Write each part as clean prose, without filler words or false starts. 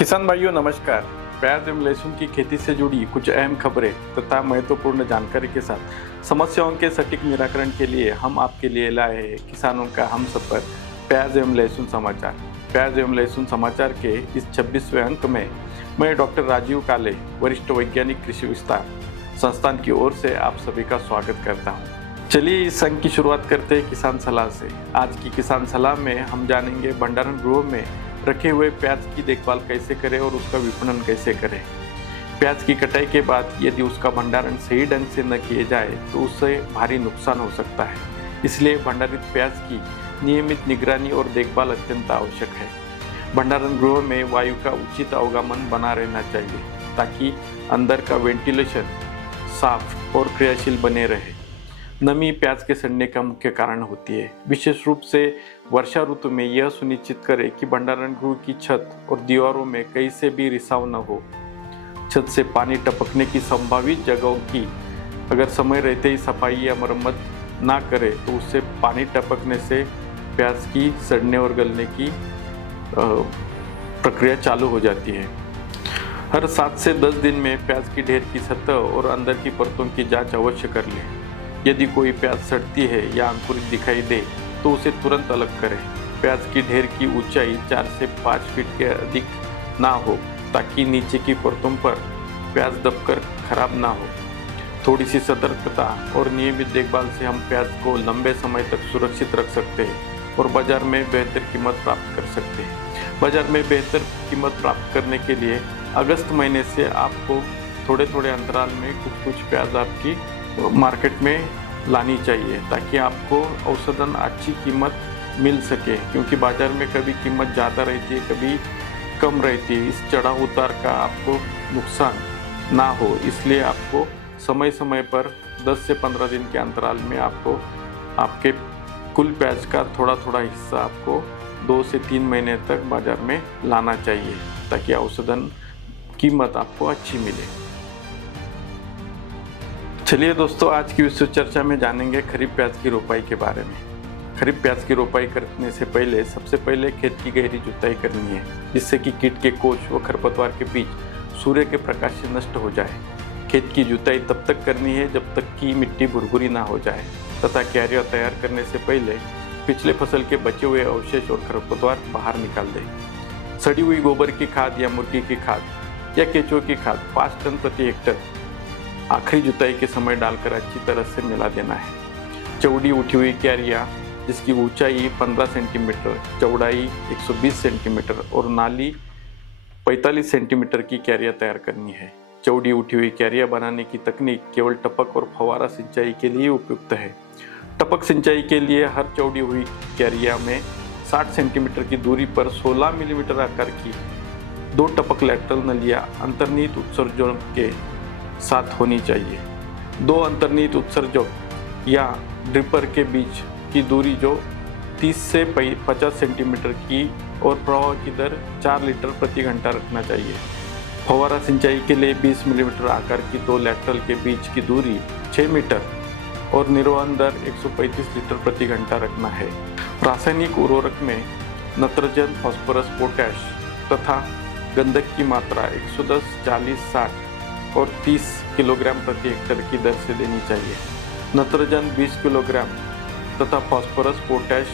किसान भाइयों नमस्कार। प्याज एवं लहसुन की खेती से जुड़ी कुछ अहम खबरें तथा महत्वपूर्ण जानकारी के साथ समस्याओं के सटीक निराकरण के लिए हम आपके लिए लाए हैं किसानों का हमसफर प्याज एवं लहसुन समाचार। प्याज एवं लहसुन समाचार के इस 26वें अंक में मैं डॉक्टर राजीव काले, वरिष्ठ वैज्ञानिक कृषि विस्तार संस्थान की ओर से आप सभी का स्वागत करता हूँ। चलिए इस अंक की शुरुआत करते हैं किसान सलाह से। आज की किसान सलाह में हम जानेंगे भंडारण गृह में रखे हुए प्याज की देखभाल कैसे करें और उसका विपणन कैसे करें। प्याज की कटाई के बाद यदि उसका भंडारण सही ढंग से न किए जाए तो उससे भारी नुकसान हो सकता है। इसलिए भंडारित प्याज की नियमित निगरानी और देखभाल अत्यंत आवश्यक है। भंडारण गृह में वायु का उचित अवगमन बना रहना चाहिए ताकि अंदर का वेंटिलेशन साफ और क्रियाशील बने रहे। नमी प्याज के सड़ने का मुख्य कारण होती है। विशेष रूप से वर्षा ऋतु में यह सुनिश्चित करें कि भंडारण गृह की छत और दीवारों में कहीं से भी रिसाव न हो। छत से पानी टपकने की संभावित जगहों की अगर समय रहते ही सफाई या मरम्मत ना करें तो उससे पानी टपकने से प्याज की सड़ने और गलने की प्रक्रिया चालू हो जाती है। हर 7 से 10 दिन में प्याज की ढेर की सतह और अंदर की परतों की जांच अवश्य कर लें। यदि कोई प्याज सड़ती है या अंकुरित दिखाई दे तो उसे तुरंत अलग करें। प्याज की ढेर की ऊंचाई 4 से 5 फीट के अधिक ना हो ताकि नीचे की परतों पर प्याज दबकर खराब ना हो। थोड़ी सी सतर्कता और नियमित देखभाल से हम प्याज को लंबे समय तक सुरक्षित रख सकते हैं और बाजार में बेहतर कीमत प्राप्त कर सकते हैं। बाजार में बेहतर कीमत प्राप्त करने के लिए अगस्त महीने से आपको थोड़े थोड़े अंतराल में कुछ प्याज आपकी मार्केट में लानी चाहिए ताकि आपको औसतन अच्छी कीमत मिल सके, क्योंकि बाजार में कभी कीमत ज़्यादा रहती है कभी कम रहती है। इस चढ़ाव उतार का आपको नुकसान ना हो इसलिए आपको समय समय पर 10 से 15 दिन के अंतराल में आपको आपके कुल प्याज का थोड़ा थोड़ा हिस्सा आपको 2 से 3 महीने तक बाजार में लाना चाहिए ताकि औसतन कीमत आपको अच्छी मिले। चलिए दोस्तों, आज की विस्तृत चर्चा में जानेंगे खरीफ प्याज की रोपाई के बारे में। खरीफ प्याज की रोपाई करने से पहले सबसे पहले खेत की गहरी जुताई करनी है जिससे कि कीट के कोष व खरपतवार के बीच सूर्य के प्रकाश से नष्ट हो जाए। खेत की जुताई तब तक करनी है जब तक कि मिट्टी भुरभुरी ना हो जाए तथा क्यारियां तैयार करने से पहले पिछले फसल के बचे हुए अवशेष और खरपतवार बाहर निकाल दें। सड़ी हुई गोबर की खाद या मुर्गी की खाद या केंचुए की खाद 5 टन प्रति हेक्टर आखिरी जुताई के समय डालकर अच्छी तरह से मिला देना है। चौड़ी उठी हुई क्यारियां जिसकी ऊंचाई 15 सेंटीमीटर, चौड़ाई 120 सेंटीमीटर और नाली 45 सेंटीमीटर की क्यारियां तैयार करनी है। चौड़ी उठी हुई क्यारियां बनाने की तकनीक केवल टपक और फव्वारा सिंचाई के लिए उपयुक्त है। टपक सिंचाई के लिए हर चौड़ी हुई क्यारियां में 60 सेंटीमीटर की दूरी पर 16 मिलीमीटर आकार की 2 टपक लैटरल नलियां अंतर्निहित उत्सर्जन के साथ होनी चाहिए। 2 अंतर्निहित उत्सर्जक या ड्रिपर के बीच की दूरी जो 30 से 50 सेंटीमीटर की और प्रवाह की दर 4 लीटर प्रति घंटा रखना चाहिए। फव्वारा सिंचाई के लिए 20 मिलीमीटर आकार की 2 लैटरल के बीच की दूरी 6 मीटर और निर्वहन दर 135 लीटर प्रति घंटा रखना है। रासायनिक उर्वरक में नत्रजन, फास्फोरस, पोटैश तथा गंधक की मात्रा 110, 40, 60 और 30 किलोग्राम प्रति हेक्टर की दर से देनी चाहिए। नत्रजन 20 किलोग्राम तथा फास्फोरस, पोटैश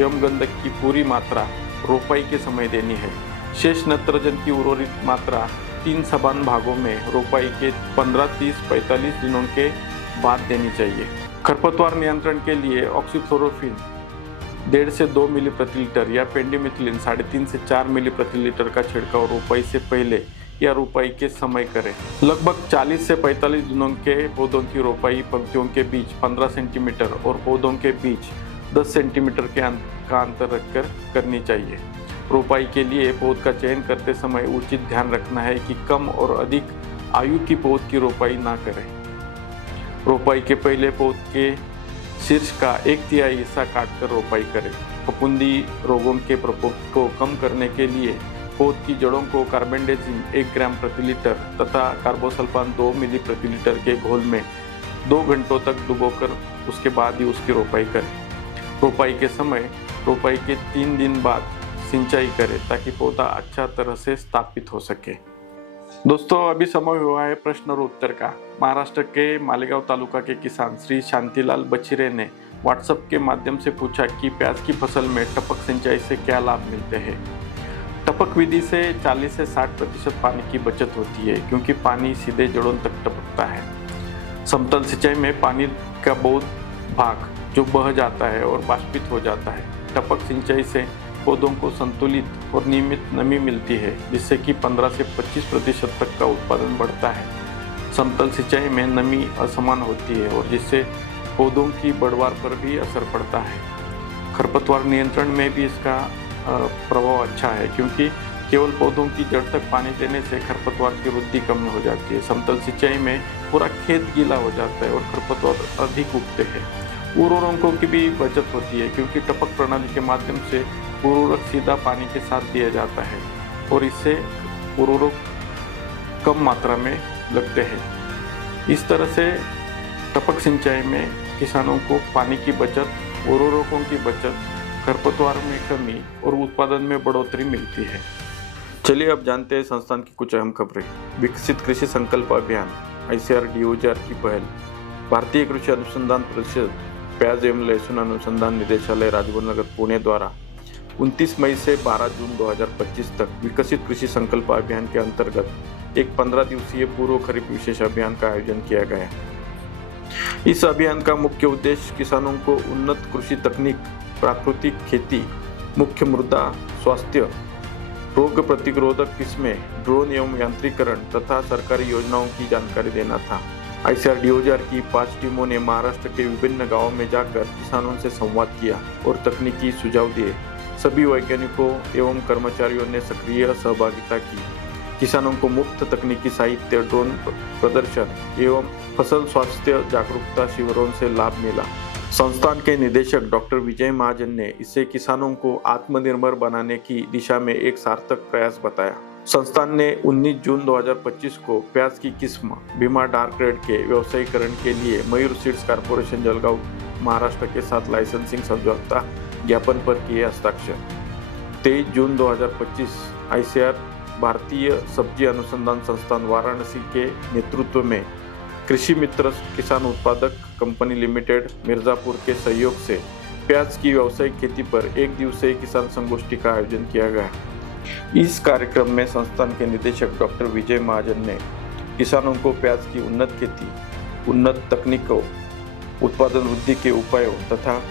एवं गंधक की पूरी मात्रा रोपाई के समय देनी है। शेष नत्रजन की उर्वरित मात्रा 3 समान भागों में रोपाई के 15, 30, 45 दिनों के बाद देनी चाहिए। खरपतवार नियंत्रण के लिए ऑक्सीफ्लोरोफिन 1.5 से 2 मिली प्रति लीटर या पेंडिमिथिलिन 3.5 से 4 मिली प्रति लीटर का छिड़काव रोपाई से पहले या रोपाई के समय करें। लगभग 40 से 45 दिनों के पौधों की रोपाई पंक्तियों के बीच 15 सेंटीमीटर और पौधों के बीच 10 सेंटीमीटर का अंतर रखकर करनी चाहिए। रोपाई के लिए पौध का चयन करते समय उचित ध्यान रखना है कि कम और अधिक आयु की पौध की रोपाई ना करें। रोपाई के पहले पौध के शीर्ष का 1/3 हिस्सा काटकर रोपाई करें। फफूंदी रोगों के प्रकोप को कम करने के लिए पौध की जड़ों को कार्बेंडेजिम 1 ग्राम प्रति लीटर तथा कार्बोसल्फान 2 मिली प्रति लीटर के घोल में 2 घंटों तक डुबोकर उसके बाद ही उसकी रोपाई करें। रोपाई के समय रोपाई के 3 दिन बाद सिंचाई करें ताकि पौधा अच्छा तरह से स्थापित हो सके। दोस्तों, अभी समय हुआ है प्रश्न और उत्तर का। महाराष्ट्र के मालेगांव तालुका के किसान श्री शांतिलाल बचिरे ने व्हाट्सएप के माध्यम से पूछा कि प्याज की फसल में टपक सिंचाई से क्या लाभ मिलते हैं। टपक विधि से 40 से 60% पानी की बचत होती है क्योंकि पानी सीधे जड़ों तक टपकता है। समतल सिंचाई में पानी का बहुत भाग जो बह जाता है और वाष्पित हो जाता है। टपक सिंचाई से पौधों को संतुलित और नियमित नमी मिलती है जिससे कि 15 से 25% तक का उत्पादन बढ़ता है। समतल सिंचाई में नमी असमान होती है और जिससे पौधों की बढ़वार पर भी असर पड़ता है। खरपतवार नियंत्रण में भी इसका प्रभाव अच्छा है क्योंकि केवल पौधों की जड़ तक पानी देने से खरपतवार की वृद्धि कम हो जाती है। समतल सिंचाई में पूरा खेत गीला हो जाता है और खरपतवार अधिक उगते हैं। उर्वरकों की भी बचत होती है क्योंकि टपक प्रणाली के माध्यम से उर्वरक सीधा पानी के साथ दिया जाता है और इससे उर्वरक कम मात्रा में लगते हैं। इस तरह से टपक सिंचाई में किसानों को पानी की बचत, उर्वरकों की बचत, खरपतवार में कमी और उत्पादन में बढ़ोतरी मिलती है। चलिए अब जानते हैं संस्थान की कुछ अहम खबरें। विकसित कृषि संकल्प अभियान ICAR-DOGR की पहल। भारतीय कृषि अनुसंधान परिषद प्याज एवं लहसुन अनुसंधान निदेशालय राजभवन नगर पुणे द्वारा 29 मई से 12 जून 2025 तक विकसित कृषि संकल्प अभियान के अंतर्गत एक 15 दिवसीय पूर्व खरीफ विशेष अभियान का आयोजन किया गया। इस अभियान का मुख्य उद्देश्य किसानों को उन्नत कृषि तकनीक, प्राकृतिक खेती, मुख्य मृदा स्वास्थ्य, रोग प्रतिरोधक किस्में, ड्रोन एवं यांत्रिकरण तथा सरकारी योजनाओं की जानकारी देना था। ICAR-DOGR की 5 टीमों ने महाराष्ट्र के विभिन्न गांवों में जाकर किसानों से संवाद किया और तकनीकी सुझाव दिए। सभी वैज्ञानिकों एवं कर्मचारियों ने सक्रिय सहभागिता की। किसानों को मुफ्त तकनीकी साहित्य, ड्रोन प्रदर्शन एवं फसल स्वास्थ्य जागरूकता शिविरों से लाभ मिला। संस्थान के निदेशक डॉक्टर विजय महाजन ने इसे किसानों को आत्मनिर्भर बनाने की दिशा में एक सार्थक प्रयास बताया। संस्थान ने 19 जून 2025 को प्याज की किस्म भीमा डार्क रेड के व्यवसायीकरण के लिए मयूर सीड्स कॉर्पोरेशन जलगांव महाराष्ट्र के साथ लाइसेंसिंग समझौता ज्ञापन पर किए हस्ताक्षर। 23 जून 2025 ICAR भारतीय सब्जी अनुसंधान संस्थान वाराणसी के नेतृत्व में कृषि मित्र किसान उत्पादक कंपनी लिमिटेड मिर्जापुर के सहयोग से प्याज की व्यावसायिक खेती पर एक दिवसीय किसान संगोष्ठी का आयोजन किया गया। इस कार्यक्रम में संस्थान के निदेशक डॉक्टर विजय महाजन ने किसानों को प्याज की उन्नत खेती, उन्नत तकनीकों, उत्पादन वृद्धि के उपायों तथा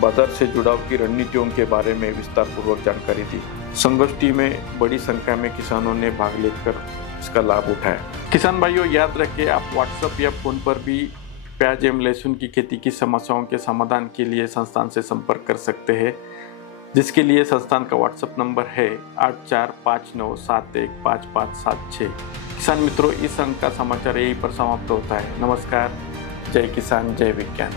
बाजार से जुड़ाव की रणनीतियों के बारे में विस्तार पूर्वक जानकारी दी। संगोष्ठी में बड़ी संख्या में किसानों ने भाग लेकर इसका लाभ उठाया। किसान भाइयों, याद रखें आप व्हाट्सएप या फोन पर भी प्याज एवं लहसुन की खेती की समस्याओं के समाधान के लिए संस्थान से संपर्क कर सकते हैं, जिसके लिए संस्थान का व्हाट्सएप नंबर है 8459715576। किसान मित्रों, इस अंक का समाचार यहीं पर समाप्त होता है। नमस्कार, जय किसान, जय विज्ञान।